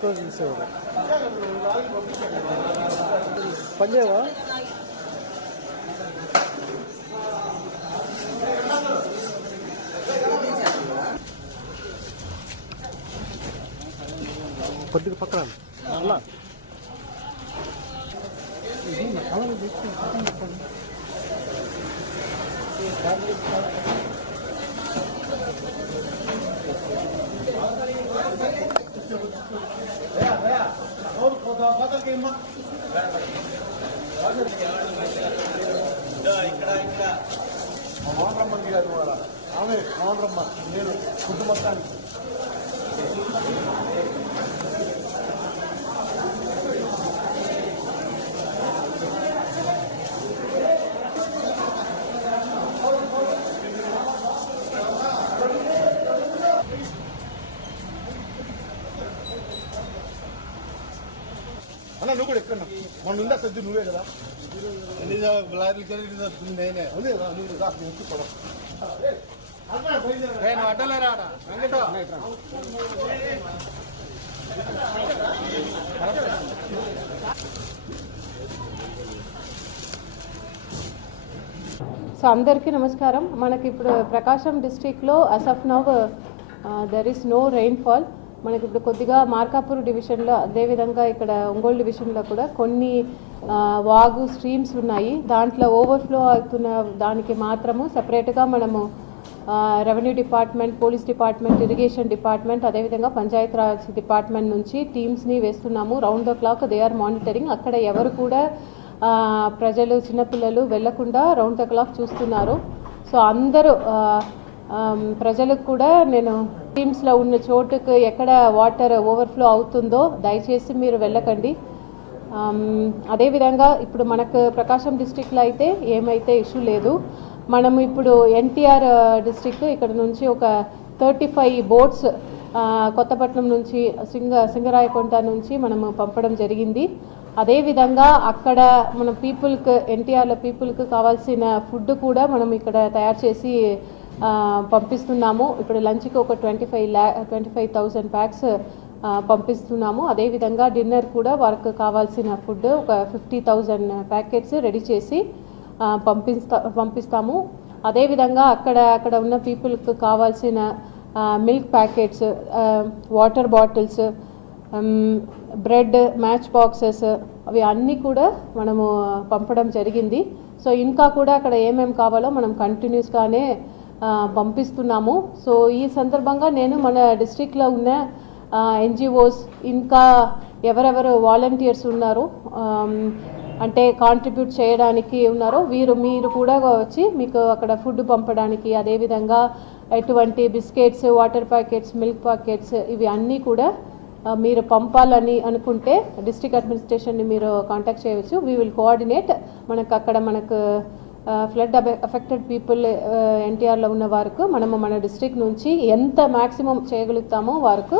తీసుకొని తీసేవాడు పనిచేయవా కొద్దిగా పక్కన అలా మోహన్రమ్మకి గారు ఆమె మోహన్రమ్మ నేను ఫుడ్ మొత్తానికి అన్న నువ్వు కూడా ఎక్కడ మన ఉందా సజ్జు నువ్వే కదా నేనే ఉంది కదా నువ్వు నేను అడ్డలేరా సో అందరికీ నమస్కారం. మనకి ఇప్పుడు ప్రకాశం డిస్ట్రిక్ట్లో as of now there is no rainfall. మనకి ఇప్పుడు కొద్దిగా మార్కాపూర్ డివిజన్లో అదేవిధంగా ఇక్కడ ఒంగోలు డివిజన్లో కూడా కొన్ని వాగు స్ట్రీమ్స్ ఉన్నాయి. దాంట్లో ఓవర్ఫ్లో అవుతున్న దానికి మాత్రము సపరేట్గా మనము revenue department, police department, irrigation department, అదేవిధంగా పంచాయతీరాజ్ డిపార్ట్మెంట్ నుంచి టీమ్స్ని వేస్తున్నాము. Round the clock they are monitoring. అక్కడ ఎవరు కూడా ప్రజలు, చిన్నపిల్లలు వెళ్లకుండా రౌండ్ ద క్లాక్ చూస్తున్నారు. సో అందరూ ప్రజలకు కూడా నేను టీమ్స్లో ఉన్న చోటుకు ఎక్కడ వాటర్ ఓవర్ఫ్లో అవుతుందో దయచేసి మీరు వెళ్ళకండి. అదేవిధంగా ఇప్పుడు మనకు ప్రకాశం డిస్ట్రిక్ట్లో అయితే ఏమైతే ఇష్యూ లేదు. మనం ఇప్పుడు ఎన్టీఆర్ డిస్ట్రిక్ట్ ఇక్కడ నుంచి ఒక 35 బోట్స్ కొత్తపట్నం నుంచి సింగరాయకొండ నుంచి మనము పంపడం జరిగింది. అదేవిధంగా అక్కడ మన పీపుల్కి, ఎన్టీఆర్ల పీపుల్కి కావాల్సిన ఫుడ్ కూడా మనం ఇక్కడ తయారు చేసి పంపిస్తున్నాము. ఇప్పుడు లంచ్కి ఒక 25,000 ప్యాక్స్ పంపిస్తున్నాము. అదేవిధంగా డిన్నర్ కూడా వారికి కావాల్సిన ఫుడ్ ఒక 50,000 ప్యాకెట్స్ రెడీ చేసి పంపిస్తాము. అదేవిధంగా అక్కడ ఉన్న పీపుల్కి కావాల్సిన milk packets, water bottles, bread, match boxes అవి అన్నీ కూడా మనము పంపడం జరిగింది. సో ఇంకా కూడా అక్కడ ఏమేమి కావాలో మనం కంటిన్యూస్గానే పంపిస్తున్నాము. సో ఈ సందర్భంగా నేను మన డిస్ట్రిక్ట్లో ఉన్న ఎన్జిఓస్, ఇంకా ఎవరెవరు వాలంటీర్స్ ఉన్నారో అంటే కాంట్రిబ్యూట్ చేయడానికి ఉన్నారో మీరు కూడా వచ్చి మీకు అక్కడ ఫుడ్ పంపడానికి, అదేవిధంగా ఎటువంటి biscuits, water packets, milk packets ఇవి అన్నీ కూడా మీరు పంపాలని అనుకుంటే డిస్ట్రిక్ట్ అడ్మినిస్ట్రేషన్ని మీరు కాంటాక్ట్ చేయవచ్చు. We will coordinate. మనకు ఫ్లడ్ అఫెక్టెడ్ పీపుల్ ఎన్టీఆర్లో ఉన్న వారికి మనము మన డిస్ట్రిక్ట్ నుంచి ఎంత మ్యాక్సిమం చేయగలుగుతామో వారికి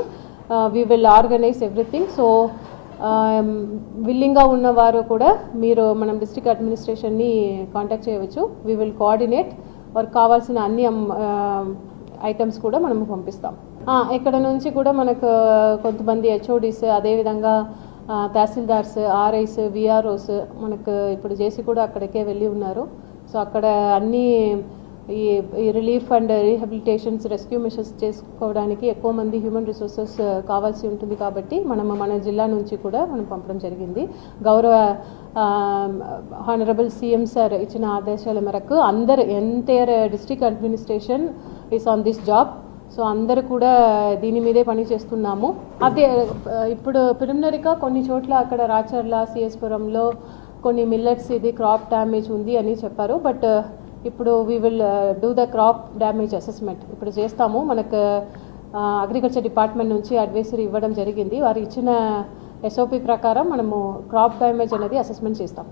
we will organise everything. So విల్లింగ్గా ఉన్నవారు కూడా మీరు మనం డిస్ట్రిక్ట్ అడ్మినిస్ట్రేషన్ని కాంటాక్ట్ చేయవచ్చు. We will coordinate. వారికి కావాల్సిన అన్ని ఐటమ్స్ కూడా మనము పంపిస్తాం. ఇక్కడ నుంచి కూడా మనకు కొంతమంది హెచ్ఓడీస్, అదేవిధంగా తహసీల్దార్స్, ఆర్ఐస్, విఆర్ఓస్ మనకు ఇప్పుడు చేసి కూడా అక్కడికే వెళ్ళి ఉన్నారు. సో అక్కడ అన్నీ ఈ relief and rehabilitations, rescue measures చేసుకోవడానికి ఎక్కువ మంది హ్యూమన్ రిసోర్సెస్ కావాల్సి ఉంటుంది. కాబట్టి మన జిల్లా నుంచి కూడా మనం పంపడం జరిగింది. గౌరవ హానరబుల్ సీఎం సార్ ఇచ్చిన ఆదేశాల మేరకు అందరు entire district administration is on this job. So అందరూ కూడా దీని మీదే పని చేస్తున్నాము. అదే ఇప్పుడు ప్రిలిమినరీగా కొన్ని చోట్ల అక్కడ రాచర్ల, సిఎస్పురంలో కొన్ని మిల్లెట్స్ ఇది క్రాప్ డ్యామేజ్ ఉంది అని చెప్పారు. బట్ ఇప్పుడు we will do the crop damage assessment ఇప్పుడు చేస్తాము. మనకు అగ్రికల్చర్ డిపార్ట్మెంట్ నుంచి అడ్వైజరీ ఇవ్వడం జరిగింది. వారు ఇచ్చిన SOP ప్రకారం మనము క్రాప్ డ్యామేజ్ అనేది అసెస్మెంట్ చేస్తాం.